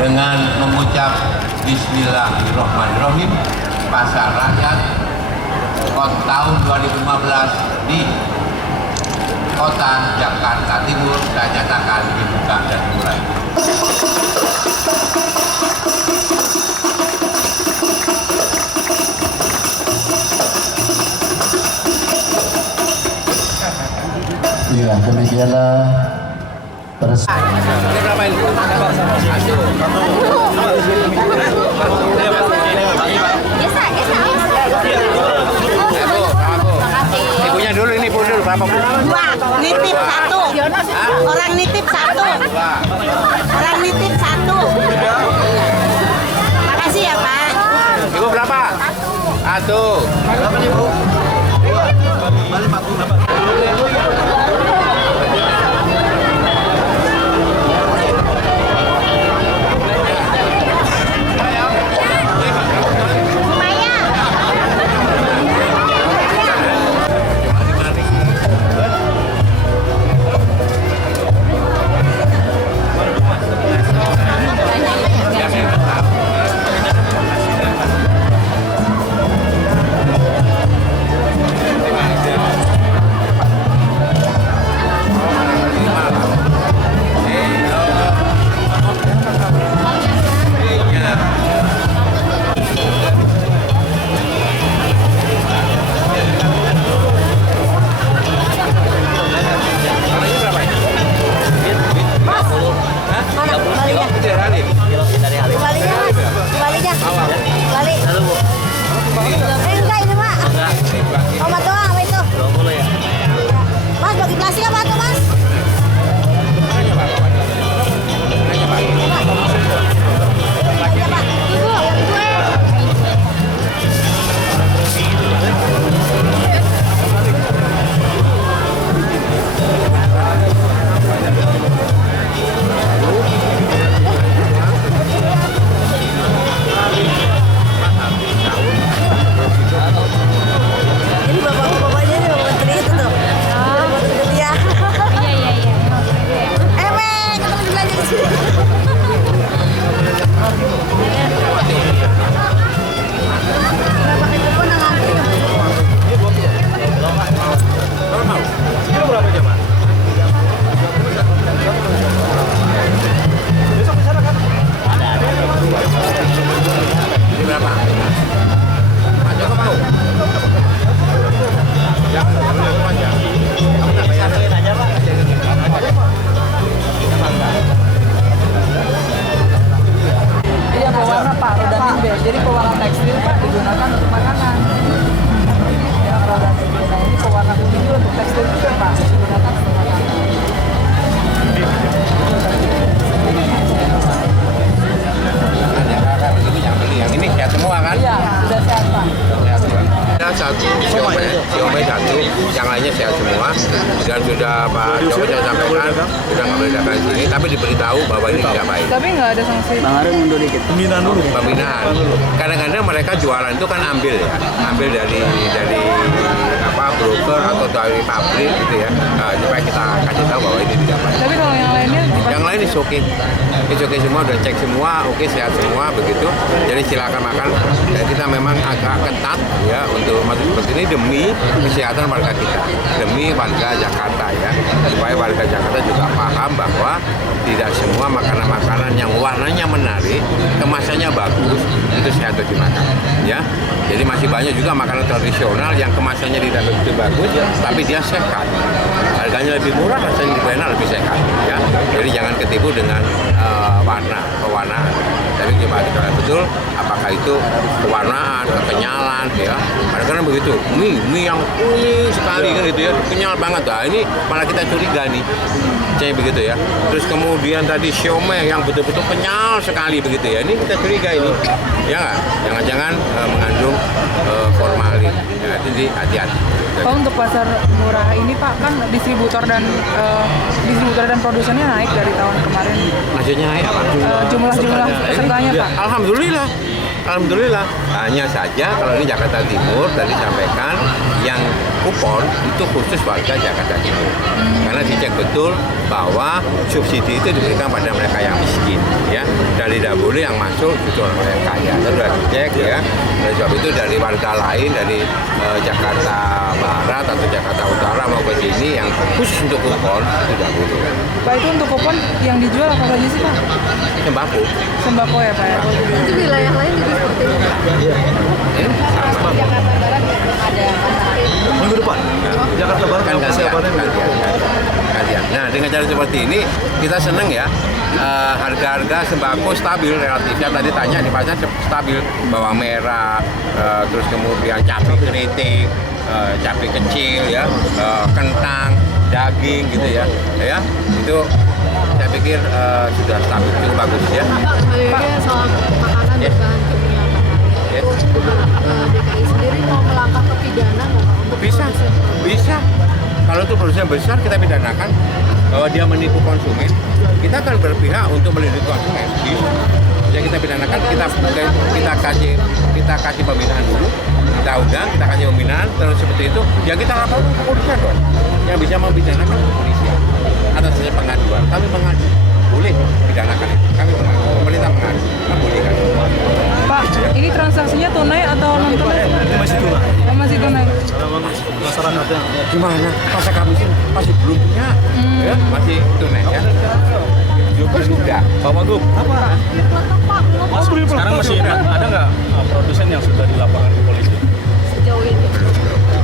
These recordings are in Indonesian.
dengan mengucap Bismillahirrahmanirrahim, Pasar Rakyat tahun 2015 di Kota Jakarta Timur saya nyatakan dibuka dan dimulai. Iya, demikianlah Berapa ini? Ibunya dulu, ini ibu dulu berapa bu? Dua, nitip satu. Orang nitip satu. Orang nitip satu. Makasih ya Pak. Ibu berapa? Satu. Berapa nih bu? Jadi pewarna tekstil Pak digunakan untuk makanan. Yang roda nah ini pewarna kuning juga untuk tekstil juga Pak digunakan untuk makanan. Yang beli yang ini sehat semua kan? Iya, sudah sehat Pak. Ada satu siomay satu, yang lainnya sehat semua. Dan sudah Pak Jokowi saya sampaikan sudah nggak boleh datang di sini, tapi diberitahu bahwa ini tidak baik. Tapi nggak ada sanksi. Bang Arun mundur dikit. Pembinaan dulu. Pembinaan. Kadang-kadang mereka jualan itu kan ambil dari apa broker atau dari pabrik gitu ya. Nah, supaya kita kasih tahu bahwa ini tidak baik. Tapi kalau yang lainnya Yang lain is oke. Is oke semua, udah cek semua, oke sehat semua begitu. Jadi silakan makan. Dan kita memang agak ketat ya untuk masuk seperti ini demi kesehatan warga kita, demi warga Jakarta ya, supaya warga Jakarta juga paham bahwa tidak semua makanan-makanan yang warnanya menarik, kemasannya bagus itu sehat untuk dimakan ya. Jadi masih banyak juga makanan tradisional yang kemasannya tidak begitu bagus, tapi dia sehat. Harganya lebih murah, rasanya lebih enak, lebih sehat ya. Jadi jangan ketipu dengan pewarnaan. Tapi coba kita lihat betul apakah itu pewarnaan, kekenyalan ya. Kadang-kadang begitu, mie yang kuning sekali kan gitu ya, kenyal banget. Nah ini malah kita curiga nih, kayak begitu ya. Terus kemudian tadi siomay yang betul-betul kenyal sekali begitu ya. Ini kita curiga ini, ya nggak? Jangan-jangan mengandung formalin. Ya, jadi hati-hati. Pak untuk pasar murah ini Pak kan distributor dan produsennya naik dari tahun kemarin. Maksudnya naik apa? Jumlah pesertanya Pak. Alhamdulillah. Hanya saja kalau ini Jakarta Timur tadi sampaikan yang kupon itu khusus warga Jakarta Timur. Karena dicek betul bahwa subsidi itu diberikan pada mereka yang miskin, ya. Dari tidak boleh yang masuk itu orang yang kaya. Itu sudah dicek, ya. Oleh sebab itu dari warga lain dari Jakarta Barat atau Jakarta Utara mau ke sini yang khusus untuk kupon itu tidak boleh. Pak, itu untuk kupon yang dijual apa saja sih Pak? Sembako. Sembako ya Pak ya? Itu wilayah lain juga seperti itu Pak. Ini sama. Jakarta Barat ada Minggu depan Jakarta Barat Kan gantian. Nah, dengan cara seperti ini kita seneng ya, harga-harga sembako stabil relatif. Yang tadi tanya di pasar stabil, bawang merah, terus kemudian cabai keriting, cabai kecil ya, kentang, daging gitu ya. Ya, itu saya pikir sudah stabil, cukup bagus ya. Pak, soal makanan Yes. dan bahan kimia Yes. itu DKI sendiri mau melangkah ke pidana nggak Pak? Untuk Bisa, produsen? bisa. Kalau itu produsen besar kita pidanakan bahwa dia menipu konsumen, kita akan berpihak untuk melindungi konsumen. Bisa. Ya kita pidanakan, kita kasih pembinaan dulu, kita undang, kita kasih pembinaan, terus seperti itu, ya kita laporkan ke polisi dong. Yang bisa membidanakan ke polisi atas hasil pengaduan. Kami mengadu, boleh pidanakan itu. Kami mengadu, pemerintah mengadu, kan boleh kan. Pak, ini transaksinya tunai atau non tunai? masih tunai. Oh, masih tunai. Masyarakatnya Gimana? Masa kami sih masih belum punya, ya, masih tunai ya. Juga sudah. Pak Wagub, apa? Sekarang masih ada nggak produsen yang sudah dilaporkan ke polisi? Sejauh ini.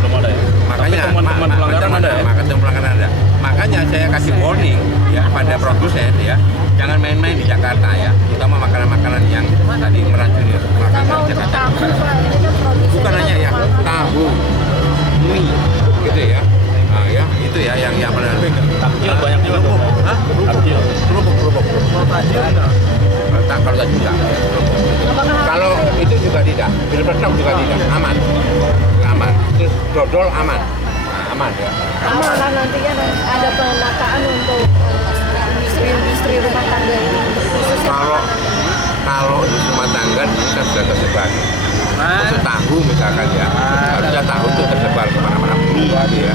Belum ada ya? Makanya Tapi teman-teman pelanggaran ada ya? pelanggaran ada. Makanya saya kasih warning ya pada produsen ya, jangan main-main di Jakarta ya, terutama makanan-makanan yang tadi meracuni Sama makanan untuk Jakarta. tahu Pak, ini kan produsen. Bukan hanya ya tahu, mie, gitu ya. Nah, ya itu ya yang benar. Takjil banyak juga tuh. Hah? Takjil. Kerupuk. Kalau tak juga. Kalau itu juga tidak, pilpres juga tidak, aman. Terus dodol aman ya. Apakah nantinya ada penataan untuk industri rumah tangga ini? Kalau di rumah tangga ini kan sudah tersebar. Untuk tahu misalkan ya, harusnya tahu itu tersebar kemana-mana ya.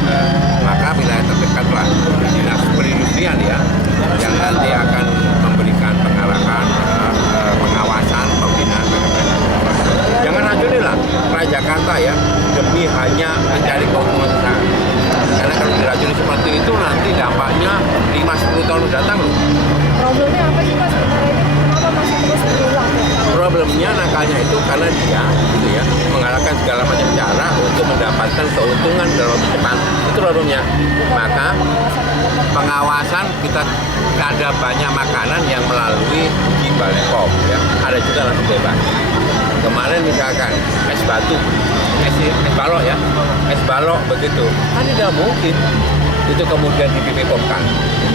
Maka wilayah terdekatlah dinas perindustrian ya, yang nanti akan memberikan pengarahan, pengawasan, pembinaan. Jangan racuni lah rakyat Jakarta ya, demi hanya mencari keuntungan sesaat. Karena kalau diracuni seperti itu nanti dampaknya 5-10 tahun datang loh. Problemnya apa sih Pak sebenarnya ini? Kenapa masih terus berulang? Problemnya nakalnya itu karena dia gitu ya, mengalahkan segala macam cara untuk mendapatkan keuntungan dalam waktu cepat. Itu problemnya. Maka pengawasan kita ada banyak makanan yang melalui uji Balai POM ya. Ada juga langsung bebas. Kemarin misalkan es batu, es balok ya, es balok begitu, kan tidak mungkin itu kemudian dipipomkan,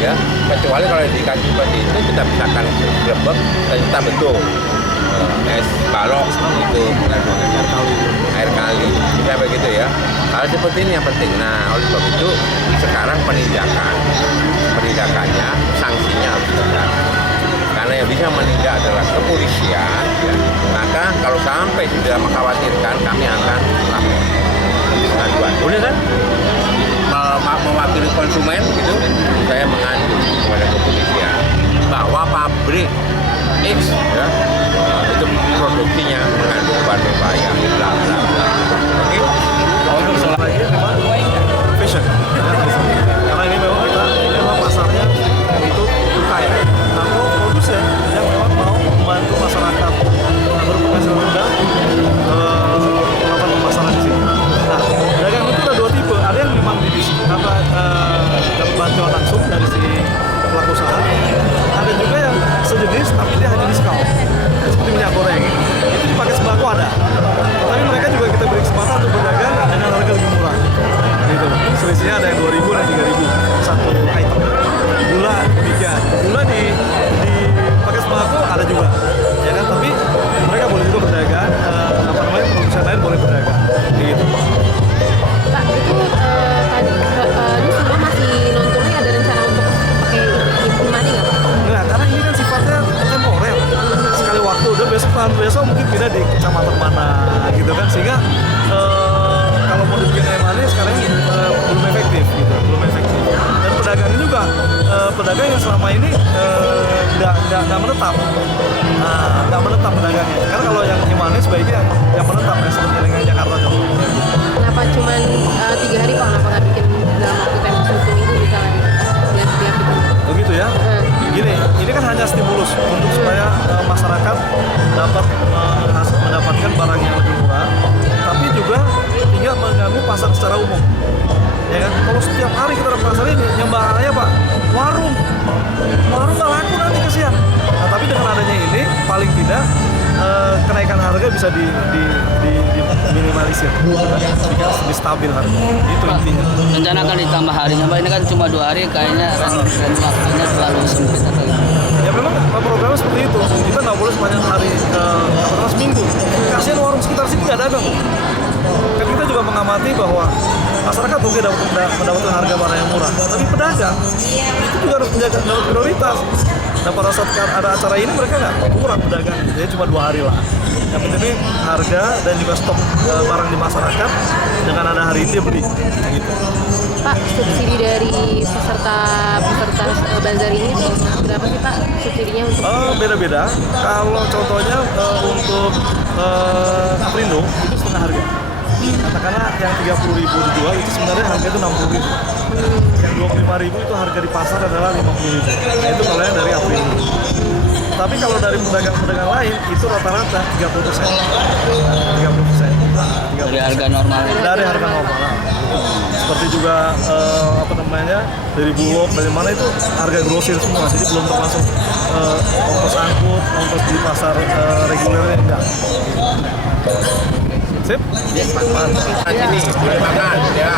ya. Kecuali kalau dikasih seperti itu kita pisahkan grebek, ternyata betul es balok itu air kali, ya begitu ya. Hal seperti ini yang penting. Nah, oleh sebab itu sekarang penindakannya, sanksinya harus tegas. Karena yang bisa menindak adalah kepolisian, ya. Maka kalau sampai sudah mengkhawatirkan, kami akan lapor pengaduan. Boleh kan? Mewakili konsumen gitu, saya mengadu kepada kepolisian bahwa pabrik X ya, itu produksinya mengandung bahan berbahaya, bla bla bla. Oke? Untuk soal lagi memang fashion. Karena ini memang pasarnya untuk UKM atau produsen yang memang mau membantu masyarakat berpenghasilan rendah melakukan pemasaran di sini. Nah, dagang itu ada dua tipe. Ada yang memang dapat bantuan langsung dari si pelaku usaha. Ada juga yang sejenis tapi dia hanya diskon. Seperti minyak goreng. Itu di paket sembako ada. Tapi mereka juga kita beri kesempatan untuk berdagang dengan harga lebih murah. Gitu. Selisihnya ada yang 2.000 dan 3.000 satu item. Gula demikian. Gula di paket sembako ada juga. Ya kan? Tapi mereka boleh juga berdagang. Produsen lain boleh berdagang. Gitu. Pak, itu tadi ini semua masih non tunai, ada rencana untuk pakai e-money nggak Pak? Nah, karena ini kan sifatnya temporer. Sekali waktu, udah besok mungkin pindah di kecamatan mana gitu kan. Sehingga kalau mau dibikin e-money sekarang pedagang yang selama ini nggak menetap. Nah, nggak menetap pedagangnya. Karena kalau yang Himalaya sebaiknya yang menetap ya seperti Lengan Jakarta contohnya. Kenapa cuma 3 hari Pak? Kenapa nggak bikin dalam waktu tempo 1 minggu misalnya? Biar kita. Begitu ya. Gini, ini kan hanya stimulus untuk supaya masyarakat dapat mendapatkan barang yang lebih murah, tapi juga tidak mengganggu pasar secara umum. Ya kan? Kalau setiap hari kita ada pasar ini, yang bahaya Pak, warung nggak laku nanti kasihan. Nah, tapi dengan adanya ini, paling tidak kenaikan harga bisa diminimalisir, bisa stabil harga. Itu intinya. Rencana akan ditambah harinya, Pak. Ini kan cuma 2 hari, kayaknya waktunya terlalu sempit atau gimana? Ya memang programnya seperti itu. Kita nggak boleh sepanjang hari seminggu. Kasihan warung sekitar sini nggak dagang. Kan kita juga mengamati bahwa masyarakat mungkin mendapatkan harga barang yang murah, tapi pedagang itu juga harus menjaga prioritas. Dan pada saat ada acara ini mereka nggak kurang pedagang, jadi cuma 2 hari lah. Yang penting harga dan juga stok barang di masyarakat dengan ada hari ini dia beli. Gitu. Pak, subsidi dari peserta bazar ini tuh berapa sih Pak subsidinya untuk? Beda-beda. Kalau contohnya untuk Aprindo itu setengah harga. Katakanlah yang 30.000 dijual itu sebenarnya harga itu 60.000. Yang 25.000 itu harga di pasar adalah 50.000. Nah itu kalau yang dari Aprindo. Tapi kalau dari pedagang-pedagang lain itu rata-rata 30%. 30%. Dari harga normal. Dari harga normal. Seperti juga dari Bulog, dari mana itu harga grosir semua. Jadi belum termasuk ongkos angkut, ongkos di pasar regulernya enggak. Sip? Sini, boleh makan. Ya.